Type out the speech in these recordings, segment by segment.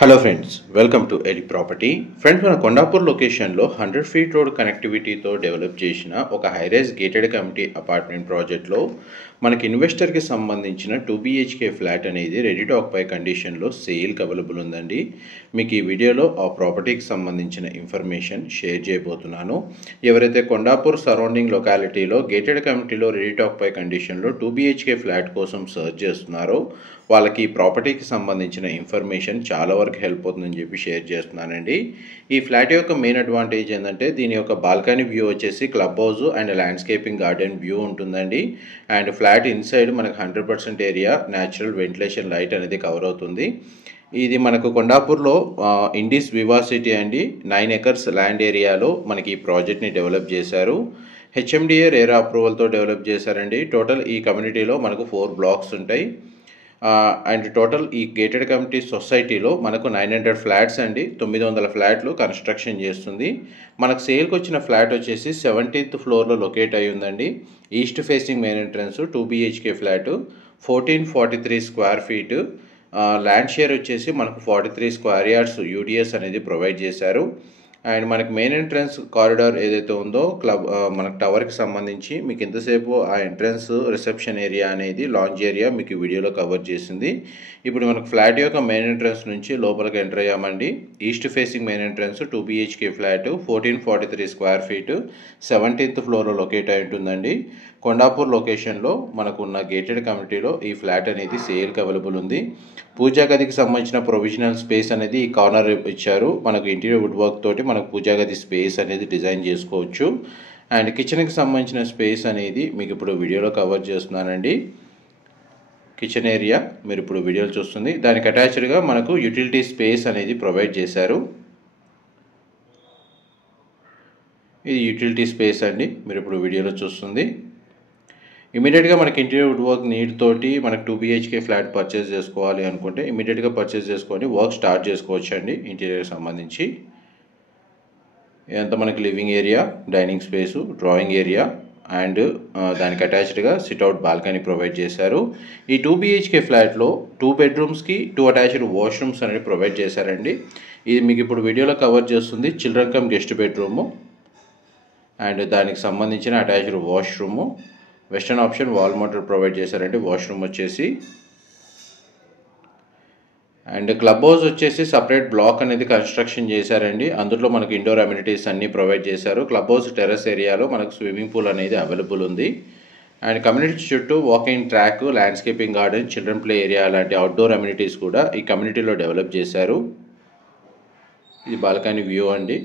Hello friends, welcome to Eli property. Friends, మన కొండాపూర్ లొకేషన్లో 100 feet road కనెక్టివిటీతో develop చేసిన ఒక హైరైజ్ గేటెడ్ కమ్యూనిటీ అపార్ట్మెంట్ ప్రాజెక్ట్లో మనకి ఇన్వెస్టర్కి సంబంధించిన 2 BHK ఫ్లాట్ అనేది రెడీ టు ఆక్యుపై కండిషన్లో సేల్కి అవైలబుల్ ఉందండి. మీకు ఈ వీడియోలో ఆ ప్రాపర్టీకి సంబంధించిన ఇన్ఫర్మేషన్ షేర్ చేయబోతున్నాను. ఎవరైతే కొండాపూర్ సరౌండింగ్ లొకాలిటీలో గేటెడ్ కమ్యూనిటీలో రెడీ టు ఆక్యుపై కండిషన్లో 2 BHK ఫ్లాట్ కోసం సర్చ్ చేస్తున్నారో వాళ్ళకి ఈ ప్రాపర్టీకి సంబంధించిన ఇన్ఫర్మేషన్ చాలా వరకు హెల్ప్ అవుతుందని చెప్పి షేర్ చేస్తున్నానండి. ఈ ఫ్లాట్ యొక్క మెయిన్ అడ్వాంటేజ్ ఏంటంటే దీని యొక్క బాల్కనీ వ్యూ వచ్చేసి club house and landscaping garden view ఉంటుందండి. అండ్ ఫ్లాట్ ఇన్సైడ్ మనకు 100% ఏరియా న్యాచురల్ వెంటిలేషన్ లైట్ అనేది కవర్ అవుతుంది. ఇది మనకు కొండాపూర్లో ఇండిస్ వివా సిటీ అండి. 9 acres ల్యాండ్ ఏరియాలో మనకి ఈ ప్రాజెక్ట్ని డెవలప్ చేశారు. HMDA రేరా అప్రూవల్తో డెవలప్ చేశారండి. టోటల్ ఈ కమ్యూనిటీలో మనకు 4 blocks ఉంటాయి. అండ్ టోటల్ ఈ గేటెడ్ కమ్యూనిటీ సొసైటీలో మనకు 900 ఫ్లాట్స్ అండి, 900 ఫ్లాట్లు కన్స్ట్రక్షన్ చేస్తుంది. మనకు సేల్కి వచ్చిన ఫ్లాట్ వచ్చేసి 17th ఫ్లోర్లో లొకేట్ అయి ఉందండి. East facing main entrance 2 BHK flat, 1443 square feet. Land share వచ్చేసి మనకు 43 స్క్వేర్ యార్డ్స్ UDS అనేది ప్రొవైడ్ చేశారు. అండ్ మనకి మెయిన్ ఎంట్రన్స్ కారిడార్ ఏదైతే ఉందో మనకు టవర్కి సంబంధించి మీకు ఇంతసేపు ఆ ఎంట్రన్స్ రిసెప్షన్ ఏరియా అనేది లాంజ్ ఏరియా మీకు వీడియోలో కవర్ చేసింది. ఇప్పుడు మనకు ఫ్లాట్ యొక్క మెయిన్ ఎంట్రన్స్ నుంచి లోపలికి ఎంటర్ అయ్యామండి. East facing main entrance 2 BHK flat, 1443 square feet, 17th ఫ్లోర్లో లొకేట్ అయి ఉంటుందండి. కొండాపూర్ లొకేషన్లో మనకు ఉన్న గేటెడ్ కమ్యూనిటీలో ఈ ఫ్లాట్ అనేది సేల్కి అవైలబుల్ ఉంది. పూజా గదికి సంబంధించిన ప్రొవిజనల్ స్పేస్ అనేది ఈ కార్నర్ ఇచ్చారు. మనకు ఇంటీరియర్ వుడ్ వర్క్ తోటి మనకు పూజా గది స్పేస్ అనేది డిజైన్ చేసుకోవచ్చు. అండ్ కిచెన్కి సంబంధించిన స్పేస్ అనేది మీకు ఇప్పుడు వీడియోలో కవర్ చేస్తున్నానండి. కిచెన్ ఏరియా మీరు ఇప్పుడు వీడియోలో చూస్తుంది. దానికి అటాచ్డ్గా మనకు యూటిలిటీ స్పేస్ అనేది ప్రొవైడ్ చేశారు. ఇది యూటిలిటీ స్పేస్ అండి, మీరు ఇప్పుడు వీడియోలో చూస్తుంది. ఇమీడియట్గా మనకి ఇంటీరియర్ వుడ్ వర్క్ నీడ్ తోటి మనకు 2 BHK ఫ్లాట్ పర్చేస్ చేసుకోవాలి అనుకుంటే ఇమీడియట్గా పర్చేస్ చేసుకొని వర్క్ స్టార్ట్ చేసుకోవచ్చు అండి. ఇంటీరియర్ సంబంధించి ఇదంతా మనకి living area, dining space, drawing area and దానికి అటాచ్డ్గా సిట్అవుట్ బాల్కనీ ప్రొవైడ్ చేశారు. ఈ 2 BHK ఫ్లాట్లో 2 bedrooms-కి 2 అటాచ్డ్ వాష్రూమ్స్ అనేది ప్రొవైడ్ చేశారండి. ఇది మీకు ఇప్పుడు వీడియోలో కవర్ చేస్తుంది children come guest bedroom and దానికి సంబంధించిన attached washroom. Western option wall motor provide చేశారండి వాష్రూమ్ వచ్చేసి. అండ్ క్లబ్ హౌస్ వచ్చేసి సపరేట్ బ్లాక్ అనేది కన్స్ట్రక్షన్ చేశారండి. అందులో మనకు ఇండోర్ అమ్యూనిటీస్ అన్నీ ప్రొవైడ్ చేశారు. క్లబ్ హౌస్ టెర్రస్ ఏరియాలో మనకు స్విమ్మింగ్ పూల్ అనేది అవైలబుల్ ఉంది. అండ్ కమ్యూనిటీ చుట్టూ walking track, landscaping garden, children play area లాంటి అవుట్డోర్ అమ్యూనిటీస్ కూడా ఈ కమ్యూనిటీలో డెవలప్ చేశారు. ఇది బాల్కనీ వ్యూ అండి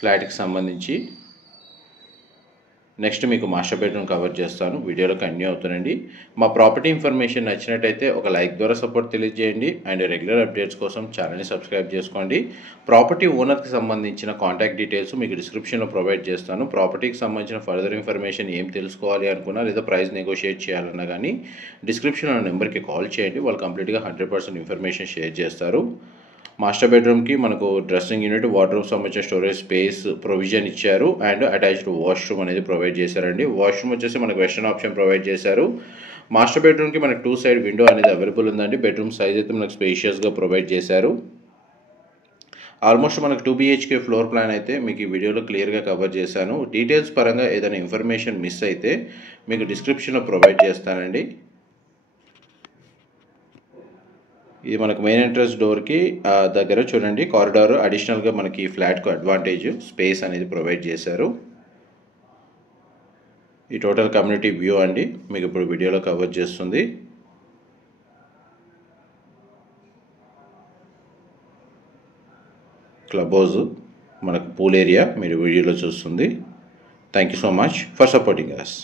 ఫ్లాట్కి సంబంధించి. నెక్స్ట్ మీకు మాస్టర్ బెడ్రూమ్ కవర్ చేస్తాను, వీడియోలో కంటిన్యూ అవుతానండి. మా ప్రాపర్టీ ఇన్ఫర్మేషన్ నచ్చినట్టయితే ఒక లైక్ ద్వారా సపోర్ట్ తెలియజేయండి. అండ్ రెగ్యులర్ అప్డేట్స్ కోసం ఛానల్ని సబ్స్క్రైబ్ చేసుకోండి. ప్రాపర్టీ ఓనర్కి సంబంధించిన కాంటాక్ట్ డీటెయిల్స్ మీకు డిస్క్రిప్షన్లో ప్రొవైడ్ చేస్తాను. ప్రాపర్టీకి సంబంధించిన ఫర్దర్ ఇన్ఫర్మేషన్ ఏం తెలుసుకోవాలి అనుకున్నా లేదా ప్రైస్ నెగోషియేట్ చేయాలన్నా కానీ డిస్క్రిప్షన్లో నెంబర్కి కాల్ చేయండి. వాళ్ళు కంప్లీట్గా 100% ఇన్ఫర్మేషన్ షేర్ చేస్తారు. మాస్టర్ బెడ్రూమ్కి మనకు డ్రెస్సింగ్ యూనిట్, వార్డ్రోబ్ సంబంధించిన స్టోరేజ్ స్పేస్ ప్రొవిజన్ ఇచ్చారు. అండ్ అటాచ్డ్ వాష్రూమ్ అనేది ప్రొవైడ్ చేశారండి. వాష్రూమ్ వచ్చేసి మనకు వెస్టర్న్ ఆప్షన్ ప్రొవైడ్ చేశారు. మాస్టర్ బెడ్రూమ్కి మనకు 2 side విండో అనేది అవైలబుల్ ఉందండి. బెడ్రూమ్ సైజ్ అయితే మనకు స్పేషియస్గా ప్రొవైడ్ చేశారు. ఆల్మోస్ట్ మనకు 2 BHK ఫ్లోర్ ప్లాన్ అయితే మీకు ఈ వీడియోలో క్లియర్గా కవర్ చేశాను. డీటెయిల్స్ పరంగా ఏదైనా ఇన్ఫర్మేషన్ మిస్ అయితే మీకు డిస్క్రిప్షన్లో ప్రొవైడ్ చేస్తానండి. ఇది మనకు మెయిన్ ఎంట్రన్స్ డోర్కి దగ్గర చూడండి కారిడార్ అడిషనల్గా మనకి ఫ్లాట్కు అడ్వాంటేజ్ స్పేస్ అనేది ప్రొవైడ్ చేశారు. ఈ టోటల్ కమ్యూనిటీ వ్యూ అండి మీకు ఇప్పుడు వీడియోలో కవర్ చేస్తుంది. క్లబ్ హౌస్, మనకు పూల్ ఏరియా మీరు వీడియోలో చూస్తుంది. Thank you so much for supporting us.